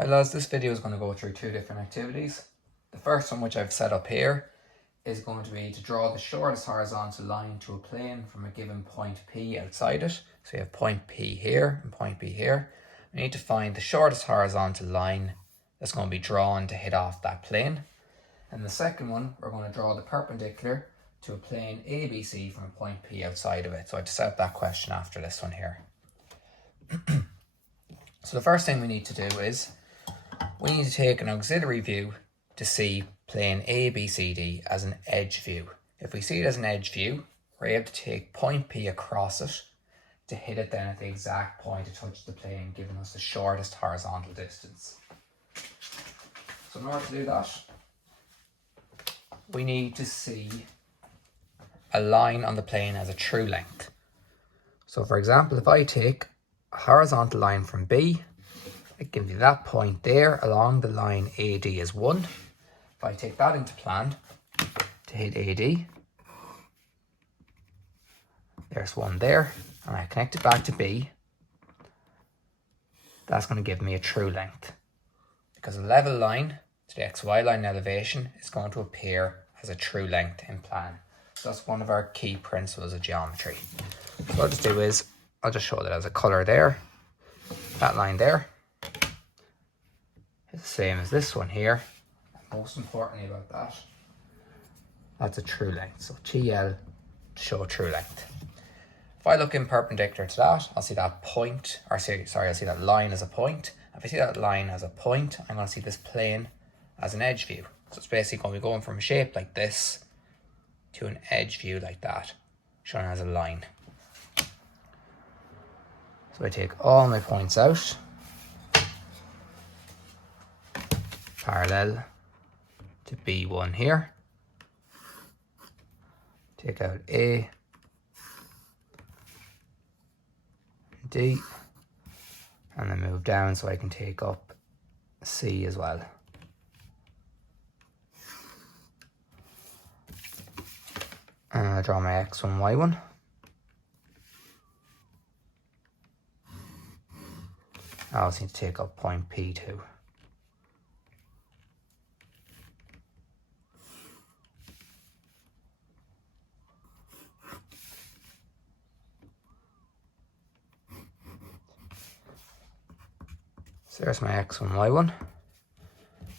Hi lads, this video is going to go through two different activities. The first one, which I've set up here, is going to be to draw the shortest horizontal line to a plane from a given point P outside it. So you have point P here and point P here. We need to find the shortest horizontal line that's going to be drawn to hit off that plane. And the second one, we're going to draw the perpendicular to a plane ABC from a point P outside of it. So I've set up that question after this one here. So the first thing we need to do is we need to take an auxiliary view to see plane ABCD as an edge view. If we see it as an edge view, we're able to take point P across it to hit it then at the exact point to touch the plane, giving us the shortest horizontal distance. So in order to do that, we need to see a line on the plane as a true length. So for example, if I take a horizontal line from B, it gives me that point there along the line AD is 1. If I take that into plan to hit AD, there's 1 there, and I connect it back to B, that's going to give me a true length. Because a level line to the XY line elevation is going to appear as a true length in plan. So that's one of our key principles of geometry. So what I'll just do is, I'll just show that as a colour there. That line there is the same as this one here. And most importantly about that, that's a true length. So TL to show a true length. If I look in perpendicular to that, I'll see that point, or sorry, I'll see that line as a point. If I see that line as a point, I'm going to see this plane as an edge view. So it's basically going to be going from a shape like this to an edge view like that, shown as a line. So I take all my points out, parallel to B1 here. Take out A, D, and then move down so I can take up C as well. And I'll draw my X1, Y1. I also need to take up point P2. So there's my X1, Y1.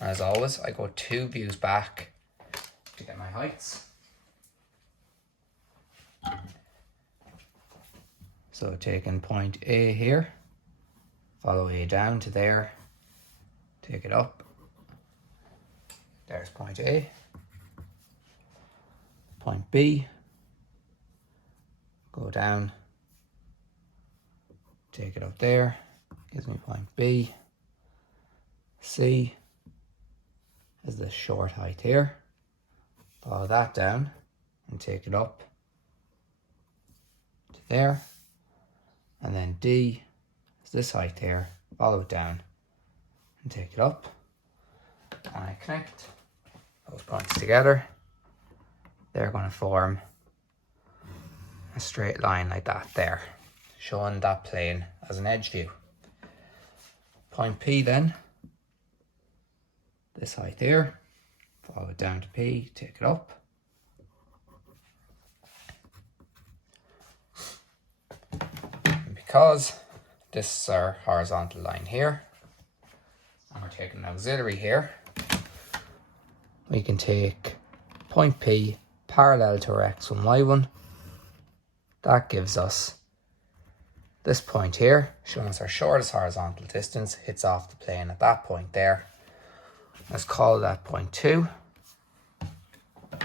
And as always, I go 2 views back to get my heights. So taking point A here, follow A down to there, take it up. There's point A. Point B, go down, take it up there, gives me point B. C is this short height here. Follow that down and take it up to there. And then D is this height here. Follow it down and take it up. And I connect those points together. They're going to form a straight line like that there, showing that plane as an edge view. Point P then, this height here, follow it down to P, take it up. And because this is our horizontal line here, and we're taking an auxiliary here, we can take point P parallel to our X1, Y1. That gives us this point here, showing us our shortest horizontal distance, hits off the plane at that point there. Let's call that point 2. What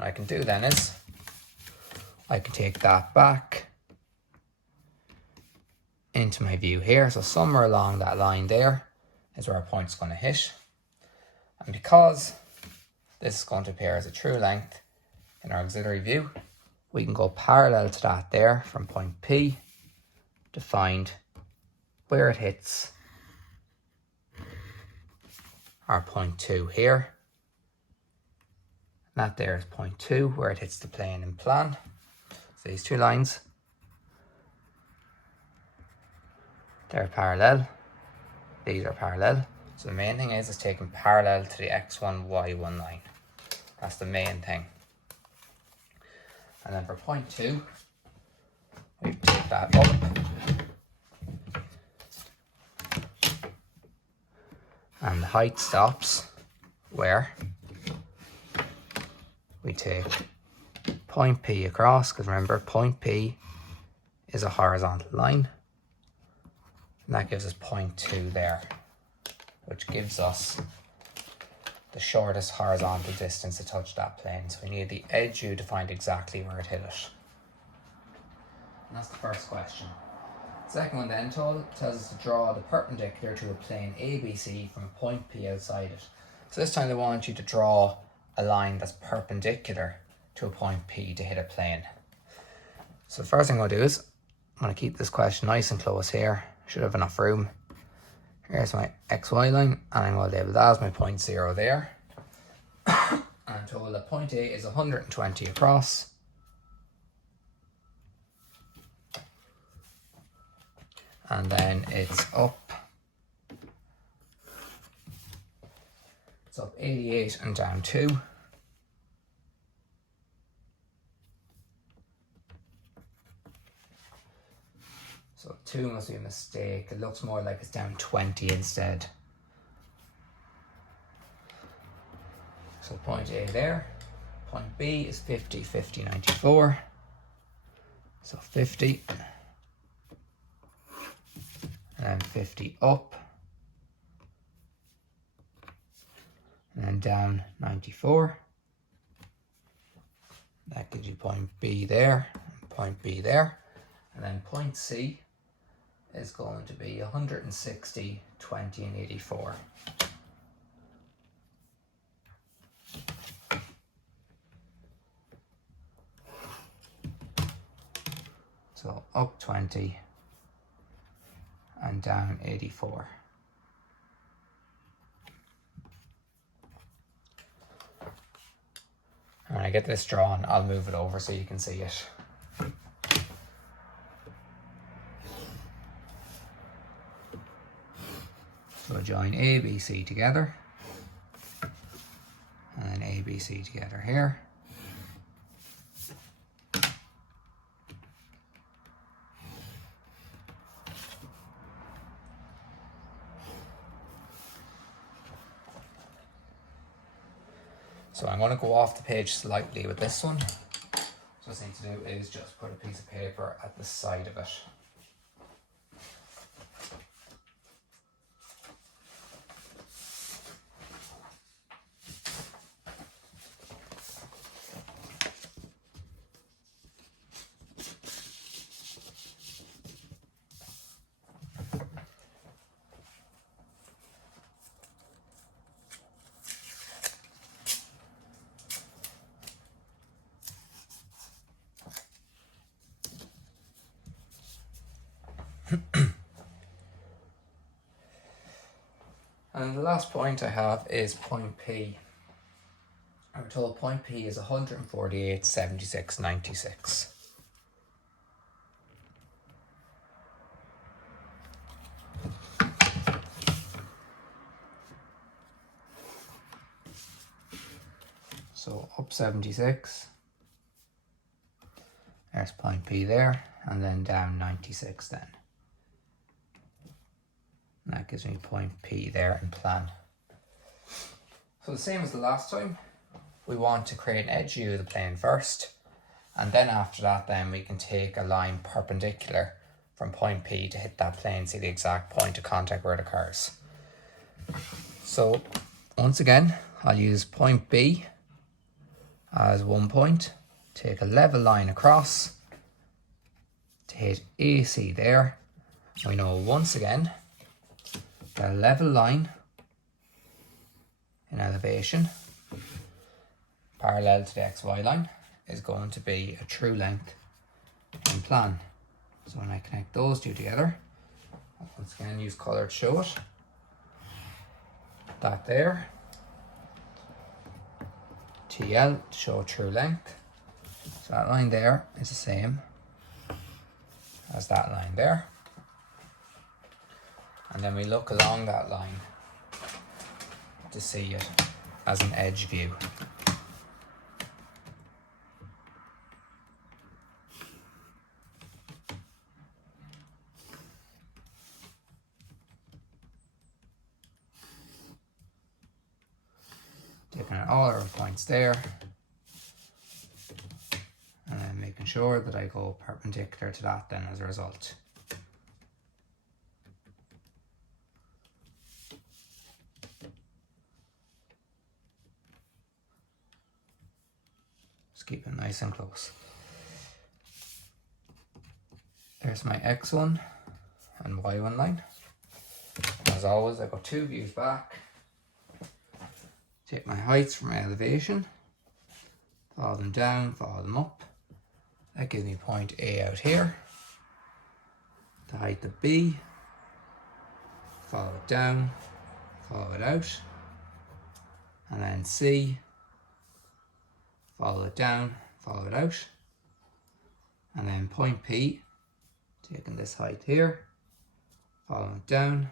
I can do then is, I can take that back into my view here. So somewhere along that line there is where our point is going to hit. And because this is going to appear as a true length in our auxiliary view, we can go parallel to that there from point P to find where it hits our point 2 here. That there is point 2 where it hits the plane in plan. So these two lines, they're parallel. these are parallel. So the main thing is taking parallel to the x1, y1 line. That's the main thing. And then for point 2, we take that up. And the height stops where we take point P across, because remember, point P is a horizontal line. And that gives us point 2 there, which gives us the shortest horizontal distance to touch that plane. So we need the edge U to find exactly where it hit it. And that's the first question. The second one then tells us to draw the perpendicular to a plane ABC from a point P outside it. So this time they want you to draw a line that's perpendicular to a point P to hit a plane. So the first thing I'm going to do is I'm going to keep this question nice and close here. Should have enough room. Here's my XY line, and I'm going to label that as my point 0 there. And I'm told that point A is 120 across. And then it's up 88 and down 2. So 2 must be a mistake. It looks more like it's down 20 instead. So point A there. Point B is 50, 50, 94. So 50. And then 50 up. And then down 94. That gives you point B there, and point B there. And then point C is going to be 160, 20, and 84. So up 20 and down 84. And when I get this drawn, I'll move it over so you can see it. So join A, B, C together, and then A, B, C together here. So I'm going to go off the page slightly with this one. So what I need to do is just put a piece of paper at the side of it. And the last point I have is point P. I'm told point P is 148, 76, 96. So up 76. There's point P there, and then down 96 then. And that gives me point P there in plan. So the same as the last time, we want to create an edge U of the plane first, and then after that then we can take a line perpendicular from point P to hit that plane, see the exact point of contact where it occurs. So once again, I'll use point B as one point, take a level line across to hit AC there. We know once again that a level line in elevation parallel to the XY line is going to be a true length in plan. So when I connect those two together, once again use colour to show it, that there, TL to show true length. So that line there is the same as that line there. And then we look along that line to see it as an edge view. Taking out all our points there, and then making sure that I go perpendicular to that then as a result. Just keep it nice and close. There's my X1 and Y1 line. As always, I go 2 views back. Take my heights from my elevation, follow them down, follow them up. That gives me point A out here. The height of B, follow it down, follow it out. And then C, follow it down, follow it out. And then point P, taking this height here, following it down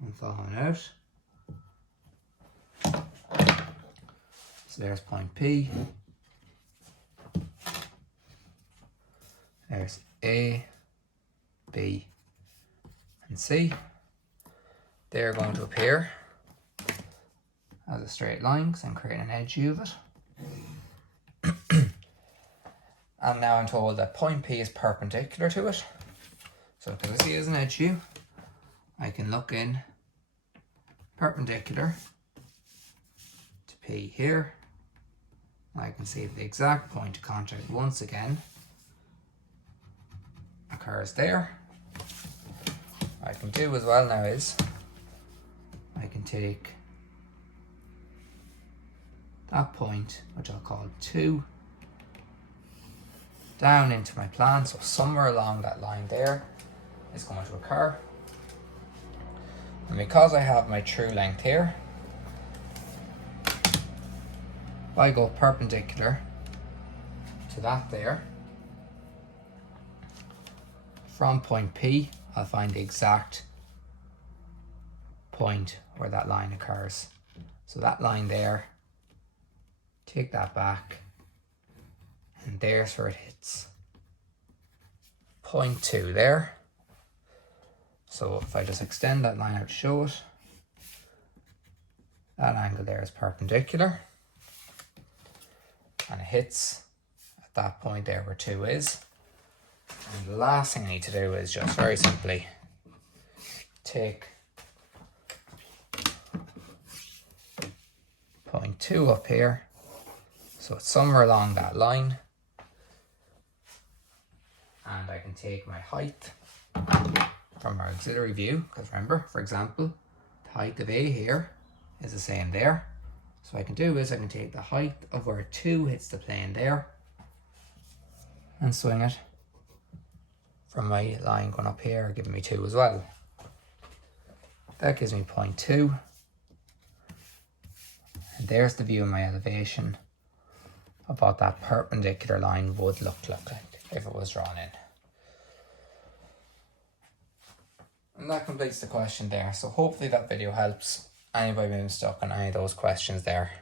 and following it out. So there's point P. There's A, B, and C. They're going to appear as a straight line because I'm creating an edge view of it. And now I'm told that point P is perpendicular to it. So because I see it as an edge view, I can look in perpendicular to P here. I can see the exact point of contact once again occurs there. What I can do as well now is I can take that point, which I'll call 2, down into my plan. So somewhere along that line there is going to occur. And because I have my true length here, if I go perpendicular to that there, from point P, I'll find the exact point where that line occurs. So that line there, take that back, and there's where it hits. Point 2 there. So if I just extend that line out to show it, that angle there is perpendicular. And it hits at that point there where 2 is. And the last thing I need to do is just very simply take point 2 up here. So it's somewhere along that line. And I can take my height from our auxiliary view, because remember, for example, the height of A here is the same there. So what I can do is I can take the height of where 2 hits the plane there and swing it from my line going up here, giving me 2 as well. That gives me point 2. And there's the view of my elevation of what that perpendicular line would look like if it was drawn in. And that completes the question there. So hopefully that video helps anybody being stuck on any of those questions there.